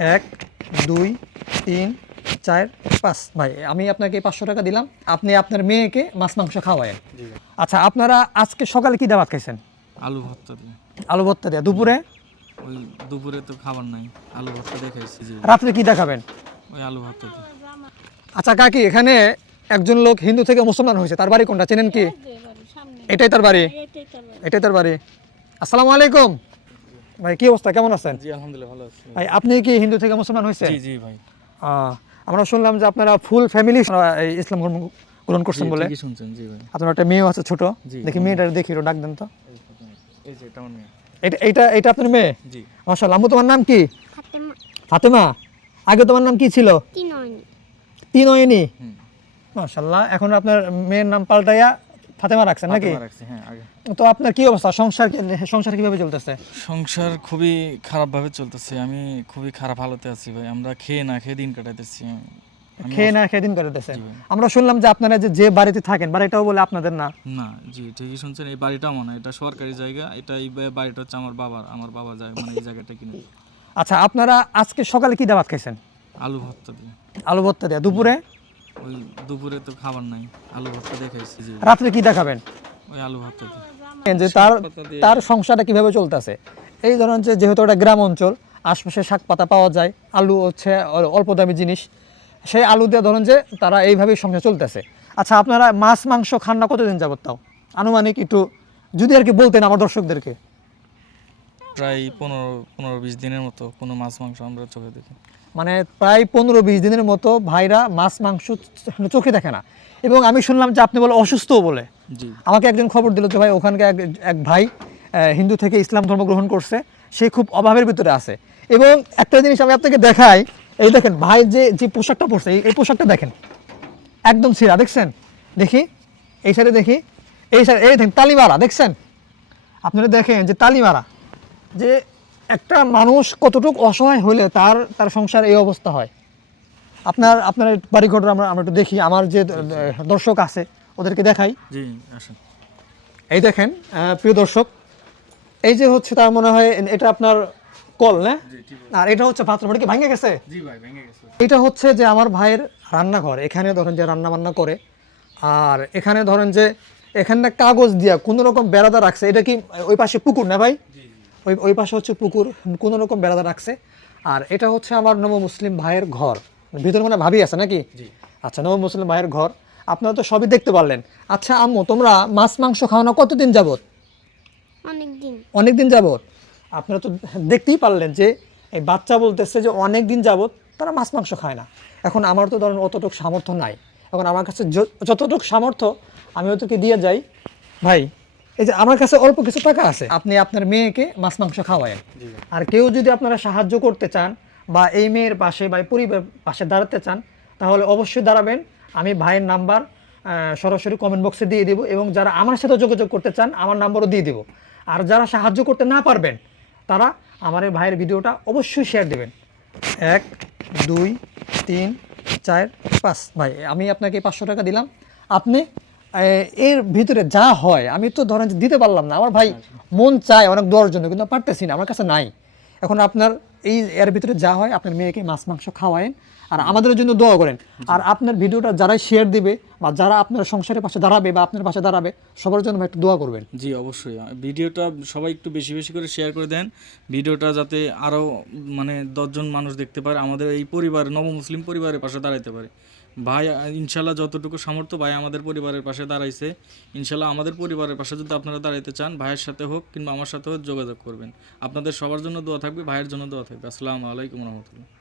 এক দুই তিন চার পাঁচ। ভাই আমি আপনাকে পাঁচশো টাকা দিলাম। আপনি আপনার মেয়েকে মাছ মাংস খাওয়ায় আচ্ছা আপনারা আজকে সকালে কি দাওয়াত খাইছেন? আলু ভর্তা দিয়ে। আলু ভর্তা দেয়া। দুপুরে? ওই দুপুরে তো খাবার নাই। আলু ভর্তা দেখাইছি জি রাত্রে কি দেখাবেন? ওই আলু ভর্তা দিয়ে। আচ্ছা কাকি এখানে একজন লোক হিন্দু থেকে মুসলমান হয়েছে। তার বাড়ি কোনটা? চেনেন কি? এটাই তার বাড়ি। এটাই তার বাড়ি। আসসালামু আলাইকুম। ভাই কি অবস্থা? কেমন আছেন? জি আলহামদুলিল্লাহ ভালো আছি। ভাই আপনি কি হিন্দু থেকে মুসলমান হয়েছে জি জি ভাই। আমরা শুনলাম যে আপনারা ফুল ফ্যামিলি ইসলাম ধর্ম গ্রহণ করছেন বলে। ঠিকই শুনছেন জি ভাই। আপনার একটা মেয়েও আছে ছোট। দেখি মেয়েটা দেখি ডাক দেন তো। এই যে এটা আমার মেয়ে। এটা এইটা এটা আপনার মেয়ে? জি। মাশাআল্লাহ আম্মু তোমার নাম কি? ফাতেমা। ফাতেমা? আগে তোমার নাম কি ছিল? তিনয়নি। তিন ওয়েনি হুম। মাশাআল্লাহ এখন আপনার মেয়ের নাম পাল্টাইয়া ফাতেমা রাখছেন নাকি? হ্যাঁ তো আপনার কি অবস্থা? সংসার সংসার কীভাবে চলতেছে? সংসার খুবই খারাপভাবে চলতেছে। আমি খুবই খারাপ হালতে আছি ভাই। আমরা খেয়ে না খেয়ে দিন কাটাইতেছি। খেয়ে না খেয়ে দিন ভাই। আমরা শুনলাম যে আপনারা যে যে বাড়িতে থাকেন বাড়িটাও বলে আপনাদের না? না জি ঠিকই শুনছেন। এই বাড়িটা মনে এটা সরকারি জায়গা। এটা এই বাড়িটা হচ্ছে আমার বাবার আমার বাবা যায় মানে এই জায়গাটা কিনে। আচ্ছা আপনারা আজকে সকালে কি দাওয়াত খাইছেন? আলু ভর্তা দিয়ে। আলু ভর্তা দেয়া। দুপুরে? ওই দুপুরে তো খাবার নাই আলু ভর্তা দেখাইছি রাত্রে কি দেখাবেন? ওই আলু ভর্তা যে তার তার সংসারটা কীভাবে চলতেছে? এই ধরেন যে যেহেতু এটা গ্রাম অঞ্চল আশপাশে শাক পাতা পাওয়া যায় আলু হচ্ছে অল্প দামি জিনিস। সেই আলু দিয়ে ধরেন যে তারা এইভাবেই সংসার চলতেছে। আচ্ছা আপনারা মাছ মাংস খান না কতদিন যাবত তাও? আনুমানিক একটু যদি আর কি বলতেন আমার দর্শকদেরকে। প্রায় পনেরো পনেরো বিশ দিনের মতো কোনো মাছ মাংস আমরা চোখে দেখি। মানে প্রায় পনেরো বিশ দিনের মতো ভাইরা মাছ মাংস চোখে দেখে না। এবং আমি শুনলাম যে আপনি বলে অসুস্থও বলে। জি। আমাকে একজন খবর দিল যে ভাই ওখানকার এক এক ভাই হিন্দু থেকে ইসলাম ধর্ম গ্রহণ করছে। সে খুব অভাবের ভিতরে আছে। এবং একটা জিনিস আমি আপনাকে দেখাই এই দেখেন ভাই যে যে পোশাকটা পরছে এই- এই পোশাকটা দেখেন। একদম ছিঁড়া দেখছেন? দেখি এই সাইডে দেখি এই সাইডে এই দেখেন তালিমারা দেখছেন? আপনারা দেখেন যে তালিমারা যে একটা মানুষ কতটুকু অসহায় হলে তার তার সংসার এই অবস্থা হয়। আপনার আপনার বাড়ি ঘর আমরা আমরা একটু দেখি। আমার যে দর্শক আছে ওদেরকে দেখাই। জি আসেন। এই দেখেন প্রিয় দর্শক এই যে হচ্ছে তার মনে হয় এটা আপনার কল না? আর এটা হচ্ছে পাত্র মানে কি ভাঙে গেছে? জি ভাই ভেঙে গেছে। এটা হচ্ছে যে আমার ভাইয়ের রান্নাঘর। এখানে ধরেন যে রান্না বান্না করে। আর এখানে ধরেন যে এখানটা কাগজ দিয়া কোনো রকম বেড়াদা রাখছে। এটা কি ওই পাশে পুকুর না ভাই? ওই ওই পাশে হচ্ছে পুকুর কোনো রকম বেড়াদা রাখছে। আর এটা হচ্ছে আমার নব মুসলিম ভাইয়ের ঘর। ভিতরে মানে ভাবি আছে নাকি? আচ্ছা নব মুসলিম ভাইয়ের ঘর। আপনারা তো সবই দেখতে পারলেন। আচ্ছা আম্মু তোমরা মাছ মাংস খাওয়ানো কতদিন যাবত অনেক দিন অনেক দিন যাবত আপনারা তো দেখতেই পারলেন যে এই বাচ্চা বলতেছে যে অনেক দিন যাবত তারা মাছ মাংস খায় না। এখন আমার তো ধরেন অতটুকু সামর্থ্য নাই। এখন আমার কাছে যতটুকু সামর্থ্য আমি ওদেরকে দিয়ে যাই। ভাই এই যে আমার কাছে অল্প কিছু টাকা আছে। আপনি আপনার মেয়েকে মাছ মাংস খাওয়ায়েন। আর কেউ যদি আপনারা সাহায্য করতে চান বা এই মেয়ের পাশে বা পরিবার পাশে দাঁড়াতে চান তাহলে অবশ্যই দাঁড়াবেন। আমি ভাইয়ের নাম্বার সরাসরি কমেন্ট বক্সে দিয়ে দিব এবং যারা আমার সাথে যোগাযোগ করতে চান আমার নাম্বারও দিয়ে দিব। আর যারা সাহায্য করতে না পারবেন তারা আমার এই ভাইয়ের ভিডিওটা অবশ্যই শেয়ার দেবেন। এক দুই তিন চার পাঁচ। ভাই আমি আপনাকে পাঁচশো টাকা দিলাম। আপনি এর ভিতরে যা হয়, আমি তো ধরেন দিতে পারলাম না। আমার ভাই মন চায় অনেক দেওয়ার জন্য, কিন্তু পারতেছি না, আমার কাছে নাই। এখন আপনার এই এর ভিতরে যা হয়, আপনার মেয়েকে মাছ, মাংস খাওয়ায়েন আর আমাদের জন্য দোয়া করেন। আর আপনার ভিডিওটা যারাই শেয়ার দিবে বা যারা আপনার সংসারের পাশে দাঁড়াবে বা আপনার পাশে দাঁড়াবে, সবার জন্য একটু দোয়া করবেন। জি, অবশ্যই। ভিডিওটা সবাই একটু বেশি বেশি করে শেয়ার করে দেন। ভিডিওটা যাতে আরও মানে দশজন মানুষ দেখতে পারে, আমাদের এই পরিবার নব মুসলিম পরিবারের পাশে দাঁড়াইতে পারে। ভাই, ইনশাল্লাহ যতটুকু সামর্থ্য ভাই আমাদের পরিবারের পাশে দাঁড়াইছে, ইনশাল্লাহ আমাদের পরিবারের পাশে যদি আপনারা দাঁড়াইতে চান, ভাইয়ের সাথে হোক কিংবা আমার সাথে হোক যোগাযোগ করবেন। আপনাদের সবার জন্য দোয়া থাকবে, ভাইয়ের জন্য দোয়া থাকবে। আসসালামু আলাইকুম রহমতুল্লাহ।